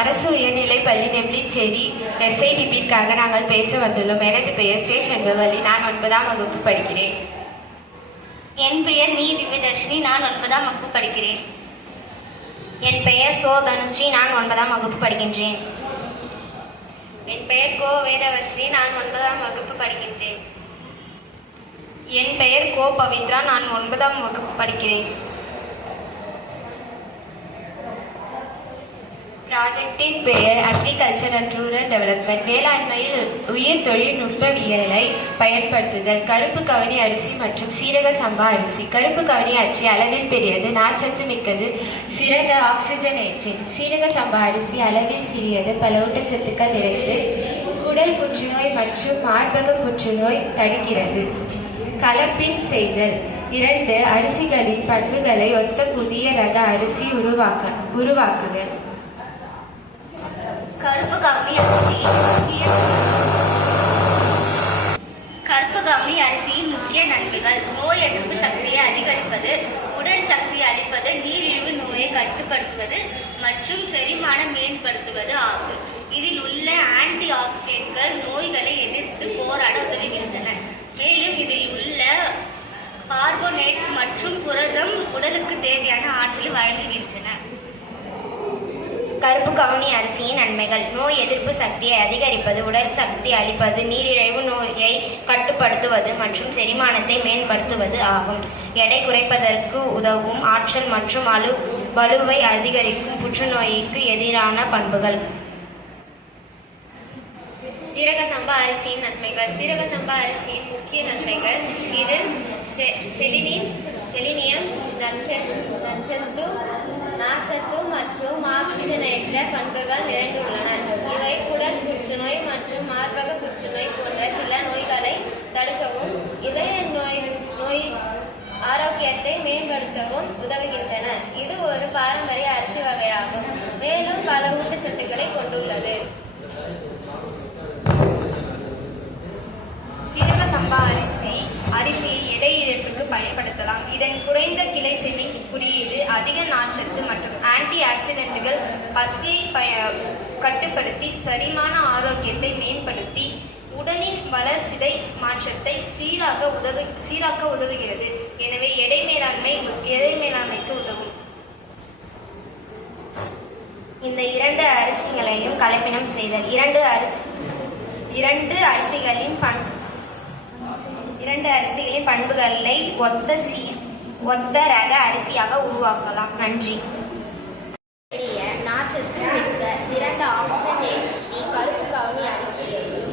அரசு உயர்நிலை பள்ளி நெம்பிச்சேரி SIDP-க்காக நாங்கள் பேச வந்துள்ளோம். எனது பெயர் சே. செண்பகவல்லி. நான் 9ஆம் வகுப்பு படிக்கிறேன். என் பெயர் நீ திவ்யதர்ஷினி. நான் 9ஆம் வகுப்பு படிக்கிறேன். என் பெயர் சோ. தனுஸ்ரீ. நான் 9ஆம் வகுப்பு படிக்கின்றேன். என் பெயர் கோ. வேதவர்ஷினி. நான் 9ஆம் வகுப்பு படிக்கின்றேன். என் பெயர் கோ. பவித்ரா. நான் 9ஆம் வகுப்பு படிக்கிறேன். ப்ராஜெக்டின் பெயர் அக்ரிகல்ச்சர் அண்ட் ரூரல் டெவலப்மெண்ட். வேளாண்மையில் உயிர் தொழில்நுட்பவியலை பயன்படுத்துதல். கருப்பு கவனி அரிசி மற்றும் சீரக சம்பா அரிசி. கருப்பு கவனி அரிசி அளவில் பெரியது, நார்ச்சத்து மிக்கது, சிறந்த ஆக்சிஜனேற்றி. சீரக சம்பா அரிசி அளவில் சிறியது, பல ஊட்டச்சத்துக்கள் நிறைந்து, குடல் புற்றுநோய் மற்றும் மார்பக புற்றுநோய் தடுக்கிறது. கலப்பின் செய்தல். 2 அரிசிகளின் பண்புகளை ஒத்த புதிய ரக அரிசி உருவாக்குதல். கருப்பு கவனி அரிசியின் முக்கிய நன்மைகள்: நோய் எதிர்ப்பு சக்தியை அதிகரிப்பது, உடல் சக்தி அளிப்பது, நீரிழிவு நோயை கட்டுப்படுத்துவது மற்றும் செரிமானம் மேம்படுத்துவது ஆகும். இதில் உள்ள ஆன்டி ஆக்சிடென்ட்கள் நோய்களை எதிர்த்து போராட உதவுகின்றன. மேலும் இதில் உள்ள கார்போனேட் மற்றும் புரதம் உடலுக்கு தேவையான ஆற்றலை வழங்குகின்றன. கருப்பு கவுனி அரிசியின் நன்மைகள்: நோய் எதிர்ப்பு சக்தியை அதிகரிப்பது, உடல் சக்தி அளிப்பது, நீரிழிவு நோயை கட்டுப்படுத்துவது மற்றும் செரிமானத்தை மேம்படுத்துவது ஆகும். எடை குறைப்பதற்கு உதவும் ஆற்றல் மற்றும் வலுவை அதிகரிக்கும். புற்றுநோய்க்கு எதிரான பண்புகள். சீரக சம்பா அரிசியின் நன்மைகள். சீரக சம்பா அரிசியின் முக்கிய நன்மைகள்: இதில் செலினியம், நற்சத்து, நார்ச்சத்து மற்றும் ஆக்சிஜனேற்ற பண்புகள் நிறைந்துள்ளன. இவை குடல் புற்றுநோய் மற்றும் மார்பக புற்றுநோய் போன்ற சில நோய்களை தடுக்கவும், இதய நோய் ஆரோக்கியத்தை மேம்படுத்தவும் உதவுகின்றன. இது ஒரு பாரம்பரிய அரிசி வகையாகும், மேலும் பல ஊட்டச்சத்துக்களை கொண்டுள்ளது. சீரக சம்பா அரிசியை எடை இழப்புக்கு பயன்படுத்தலாம். இதன் குறைந்த கிளை செமி குறியீடு, அதிக நார்ச்சத்து மற்றும் ஆன்டி ஆக்சிடென்ட்டுகள் பசியை கட்டுப்படுத்தி செரிமான ஆரோக்கியத்தை மேம்படுத்தி உடலின் வளர்சிதை மாற்றத்தை சீராக்க உதவுகிறது. எனவே எடை மேலாண்மைக்கு உதவும். இந்த 2 அரிசிகளையும் கலப்பினம் செய்தல். 2 அரிசிகளின் பண்புகளை ஒத்த ரக அரிசியாக உருவாக்கலாம். நன்றி. நார்ச்சத்து மிக்க சிறந்த ஆக்சிஜனேற்றி கருப்பு கவுனி அரிசியையும்,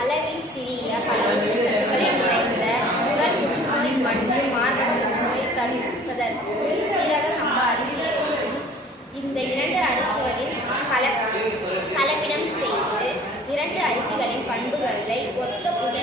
அளவில் சிறிய பல ஊட்டச்சத்துக்களை நிறைந்த உடல் புற்றுநோய் மற்றும் மார்பக புற்றுநோய் தடுப்பதற்கு சீரக சம்பா அரிசியையும் இந்த 2 அரிசிகளின் கலப்பினம் செய்து 2 அரிசிகளின் பண்புகளை ஒத்த புதிய